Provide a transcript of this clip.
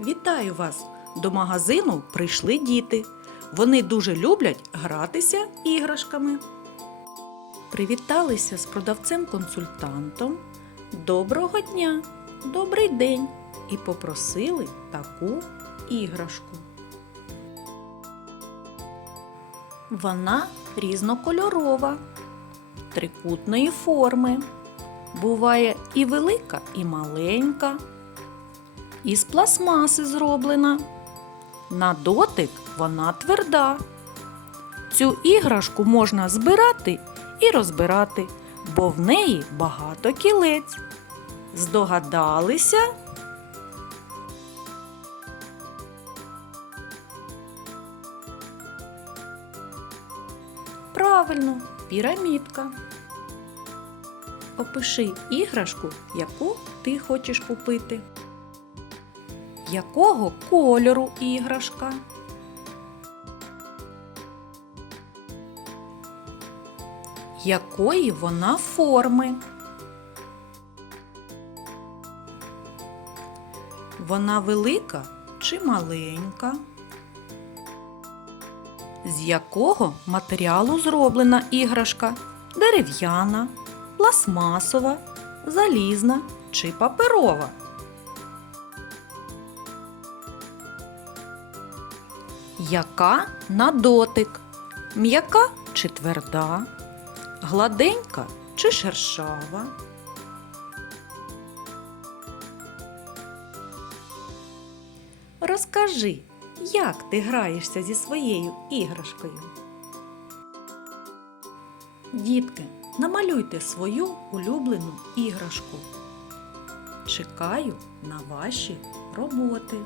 Вітаю вас! До магазину прийшли діти. Вони дуже люблять гратися іграшками. Привіталися з продавцем-консультантом. Доброго дня! Добрий день! І попросили таку іграшку. Вона різнокольорова, трикутної форми. Буває і велика, і маленька. Із пластмаси зроблена. На дотик вона тверда. Цю іграшку можна збирати і розбирати, бо в неї багато кілець. Здогадалися? Правильно, пірамідка. Опиши іграшку, яку ти хочеш купити. Якого кольору іграшка? Якої вона форми? Вона велика чи маленька? З якого матеріалу зроблена іграшка? Дерев'яна, пластмасова, залізна чи паперова? Яка на дотик? М'яка чи тверда? Гладенька чи шершава? Розкажи, як ти граєшся зі своєю іграшкою? Дітки, намалюйте свою улюблену іграшку. Чекаю на ваші роботи.